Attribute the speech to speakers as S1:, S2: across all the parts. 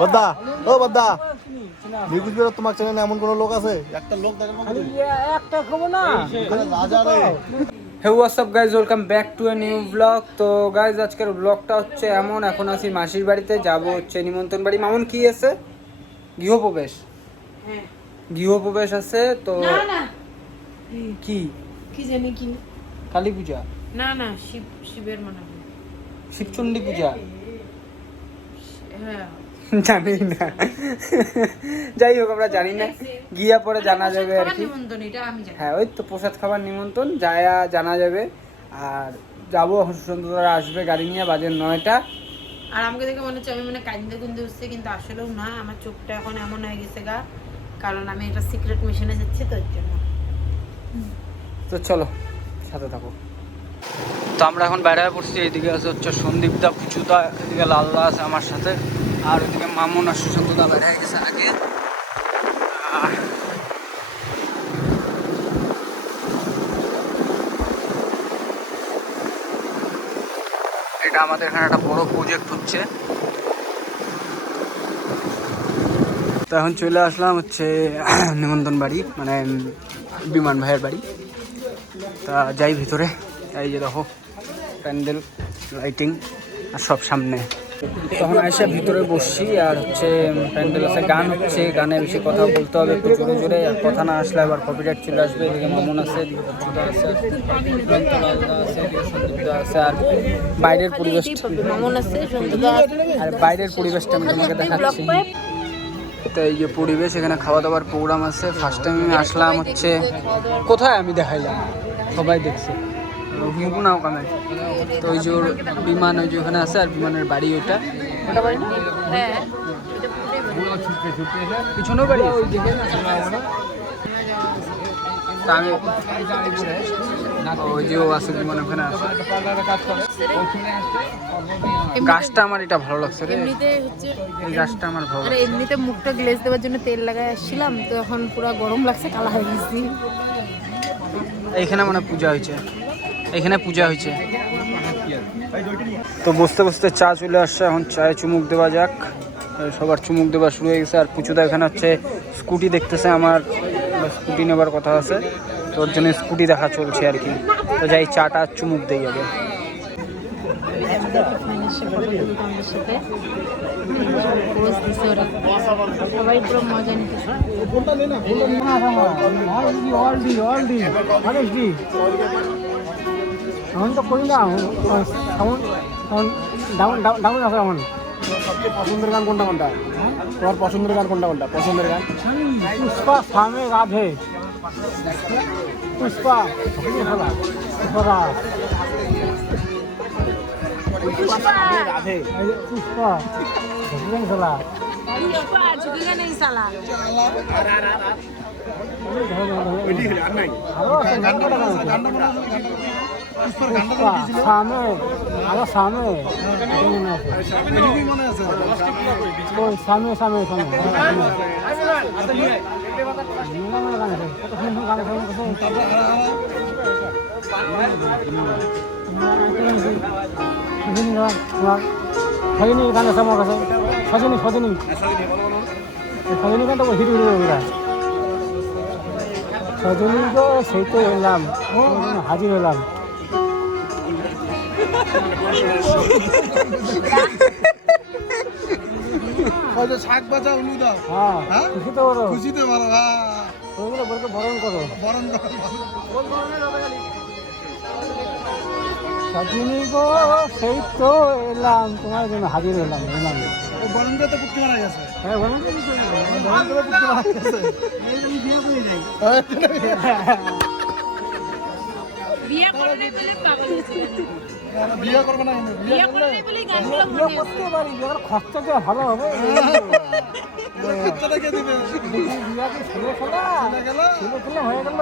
S1: বদ্দা ও বদ্দা নিকুজ বেরো তোমার চ্যানেলে এমন কোনো লোক আছে? একটা লোক দেখার মতো
S2: একটা খবর না।
S1: এখানে রাজা রে।
S2: Hey WhatsApp guys welcome back to a new blog তো গাইজ আজকের ব্লগটা হচ্ছে এমন। এখন আছি মাসির বাড়িতে যাব হচ্ছে নিমন্ত্রণ বাড়ি। মামুন কি আছে? গৃহপ্রবেশ। গৃহপ্রবেশ আছে তো
S3: না না।
S2: কি?
S3: কি জানি কি
S2: কালী পূজা?
S3: না না শিব শিবের মনে
S2: শিবচণ্ডী পূজা?
S3: হ্যাঁ।
S2: জানি না যাই হোক আমরা জানি না। গিয়া পরে জানা যাবে আর কি।
S3: এটা
S2: হ্যাঁ ওই তো প্রসাদ খাবার নিমন্ত্রণ যায়া জানা যাবে। আর যাব সুশান্তরা আসবে গাড়ি নিয়ে বাজে নয়টা।
S3: আর আমাকে দেখে মনে হচ্ছে আমি মানে কান্দে কুন্দে উঠছে কিন্তু আসলেও না আমার চোখটা এখন এমন হয়ে গেছে গা কারণ আমি একটা সিক্রেট মিশনে যাচ্ছি তো এর জন্য।
S2: তো চলো সাথে থাকো। তো আমরা এখন বাইরে পড়ছি, এইদিকে আছে হচ্ছে সন্দীপদা, পুচুদা, এদিকে লাল্লা আছে আমার সাথে, আর ওইদিকে মামুন আর সুশান্তদা বাইরে গেছে আগে। এটা আমাদের এখানে একটা বড় প্রজেক্ট হচ্ছে। তো এখন চলে আসলাম হচ্ছে নিমন্ত্রণ বাড়ি মানে বিমান ভাইয়ের বাড়ি। তা যাই ভিতরে। এই যে দেখো প্যান্ডেল লাইটিং আর সব সামনে। তখন এসে ভিতরে বসছি আর হচ্ছে প্যান্ডেল আছে গান হচ্ছে গানে বেশি কথা বলতে হবে একটু জোরে জোরে আর কথা না আসলে আবার কপিরাইট চলে আসবে এদিকে মামুন আছে আছে আর বাইরের পরিবেশ আর বাইরের পরিবেশটা আমি তোমাকে দেখাচ্ছি। তো এই যে পরিবেশ এখানে খাওয়া দাওয়ার প্রোগ্রাম আছে ফার্স্ট টাইম আমি আসলাম হচ্ছে কোথায় আমি দেখাইলাম? সবাই দেখছে। কামে। তো ওই যে বিমান ওই যে ওখানে আছে আর বিমানের বাড়ি ওটা ওটা বাড়ি না
S3: হ্যাঁ
S2: পিছনেও বাড়ি আছে? তা আমি ওই যে আছে বিমান ওখানে আছে। গাছটা আমার এটা ভালো লাগছে রে।
S3: এমনিতে
S2: এই গাছটা আমার ভালো
S3: আরে এমনিতে মুখটা গ্লেজ দেওয়ার জন্য তেল লাগাই আসছিলাম তো এখন পুরো গরম লাগছে কালা হয়ে গেছি।
S2: এইখানে মানে পূজা হয়েছে। এখানে পূজা হয়েছে। তো বসতে বসতে চা চলে আসছে এখন চায়ে চুমুক দেওয়া যাক। সবার চুমুক দেওয়া শুরু হয়ে গেছে আর পুচুদা এখানে হচ্ছে স্কুটি দেখতেছে আমার স্কুটি নেবার কথা আছে তো ওর জন্য স্কুটি দেখা চলছে আর কি। তো যাই চাটা চুমুক দিয়ে যাবে
S3: মজা
S2: এখন তো করি না কেমন ডাউন ডাউন আছে এখন।
S1: সবচেয়ে পছন্দের গান কোনটা কোনটা? তোমার পছন্দের গান কোনটা কোনটা? পছন্দের গান?
S2: পুষ্পা সামে রাধে। পুষ্পা পুষ্পা
S1: রাধে
S2: পুষ্পা।
S3: পুষ্পা নেই। সালা
S1: আর মনে মনে
S2: সামনে আমার সামনে।
S1: মনে আছে
S2: সামনে সামনে সামনে। সজনী গান আছে আমার কাছে। সজনী সজনী। সজনী গানটা হিট হয়ে যাবে সজনী তো সেই তো এলাম। হাজির হলাম।
S1: যে শাক বাজা উলু দাও।
S2: হ্যাঁ
S1: হ্যাঁ?
S2: খুশি তো বলো।
S1: খুশিতে মারো হ্যাঁ।
S2: ওইগুলো বলতে বরণ করো।
S1: বরণ করো
S2: সজনী গো সেই তো এলাম। তোমার জন্য হাজির হলাম এলাম।
S1: বরণ করে তো পুটকি মারা গেছে।
S2: হ্যাঁ
S1: বরণ করে পুটকি মারা গেছে।
S3: বিয়ে করে পাগল হয়েছে
S1: বিয়ে করবে না বিয়ে
S3: বিয়ে করে নাই বলে গানগুলো মনে আছে
S2: করতে পারি এবার খরচা যে ভালো হবে।
S1: বাচ্চাটা কে দিবে?
S2: বিয়া কি ছেলে খেলা ছেলে খেলে হয়ে গেল।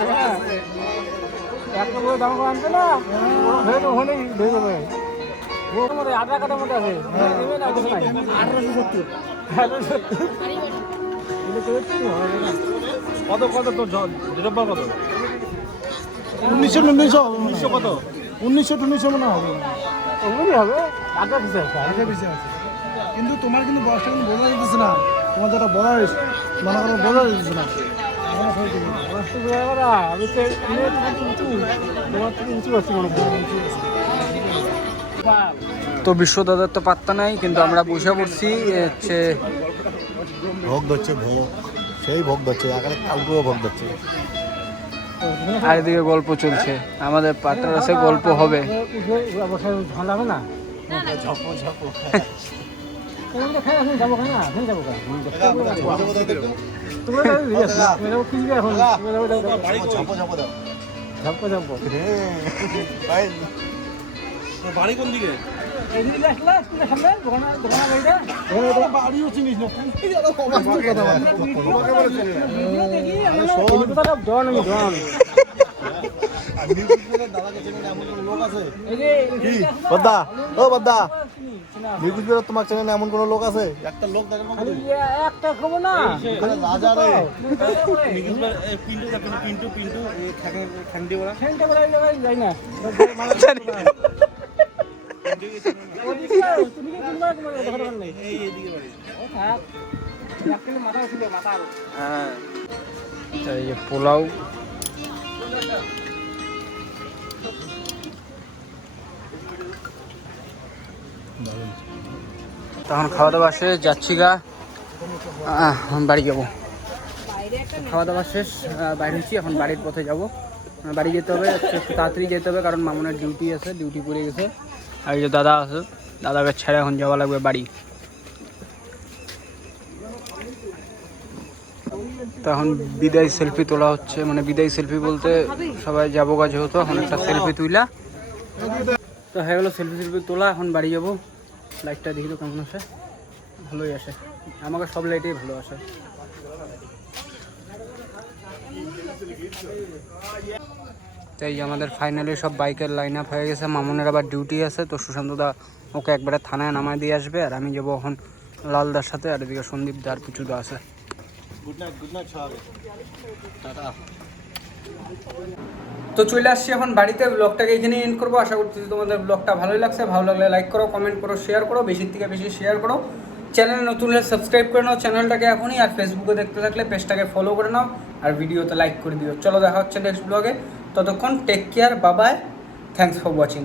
S2: হ্যাঁ। একটা বই দাম আনবে না। হয়ে তো হয়ে যাবে ওর আধার কার্ডের মধ্যে আছে। দেবে না কিছু নাই আঠারোশো সত্তর। আঠারোশো সত্তর।
S1: কত কত তোর ডেটবার কত উনিশশো উনিশশো উনিশশো কত? উনিশশো উনিশশো মনে হবে।
S2: ওগুলি হবে। আগে পিছিয়ে আছে
S1: আগে পিছিয়ে আছে। কিন্তু তোমার কিন্তু বয়সটা কিন্তু বোঝা যেতেছে না। তোমার যেটা বয়স মনে করো বোঝা যেতেছে না। আমি তো উঁচু। তোমার থেকে উঁচু আছি মনে করো
S2: তো বিশ্ব দাদার তো পাত্তা নাই কিন্তু আমরা বসে পড়ছি এ হচ্ছে
S4: ভোগ ধরছে ভোগ। সেই ভোগ ধরছে এখানে কালকেও ভোগ ধরছে।
S2: আর এদিকে গল্প চলছে। আমাদের পার্টনার আছে গল্প হবে।
S1: না
S4: ঝপো ঝপো
S1: যাব খাই না এখন যাব
S4: ঝপো ঝপো দাও
S1: ঝাপকো ঝাপকো
S4: ভাই
S1: বাড়ি কোন দিকে? বাড়িও চিনিস না
S4: দাদাকে চেনে না এমন কোনো লোক আছে? কি বদ্দা ও বদ্দা নিকুজ বেরো তোমার চেনে না এমন কোনো লোক আছে একটা লোক দেখেন
S1: একটা খবর না
S4: রাজা রে
S1: পিন্টু পিন্টু ঠান্ডি ওরা যাই না।
S2: পোলাও। তখন খাওয়া দাওয়া শেষ, যাচ্ছি গা। বাড়ি যাব। খাওয়া দাওয়া শেষ বাইরে হচ্ছি, এখন বাড়ির পথে যাব। বাড়ি যেতে হবে একটু তাড়াতাড়ি যেতে হবে, কারণ মামুনের ডিউটি আছে, ডিউটি পড়ে গেছে। আর যে দাদা আছে, দাদাকে ছেড়ে এখন যাওয়া লাগবে বাড়ি। তখন বিদায় সেলফি তোলা হচ্ছে মানে বিদায় সেলফি বলতে সবাই যাব কাজ হতো এখন একটা সেলফি তুইলা। তো হয়ে গেলো সেলফি সেলফি তোলা, এখন বাড়ি যাব। লাইটটা দেখি তো কেমন আসে। ভালোই আসে। আমাকে সব লাইটেই ভালো আসে। তাই আমাদের ফাইনালি সব বাইকের লাইন আপ হয়ে গেছে। মামুনের আবার ডিউটি আছে তো সুশান্ত দা ওকে একবারে থানায় নামায় দিয়ে আসবে আর আমি যাব এখন লালদার সাথে আর এদিকে সন্দীপ দা আর পিছু দা আছে। তো চলে আসছি এখন বাড়িতে ব্লগটাকে এখানে এন্ড করব। আশা করতেছি তোমাদের ব্লগটা ভালোই লাগছে। ভালো লাগলে লাইক করো কমেন্ট করো শেয়ার করো বেশি থেকে বেশি শেয়ার করো। চ্যানেল নতুন হলে সাবস্ক্রাইব করে নাও চ্যানেলটাকে এখনই আর ফেসবুকে দেখতে থাকলে পেজটাকে ফলো করে নাও আর ভিডিওতে লাইক করে দিও। চলো দেখা হচ্ছে নেক্সট ব্লগে ততক্ষণ টেক কেয়ার বাবায় থ্যাংকস ফর ওয়াচিং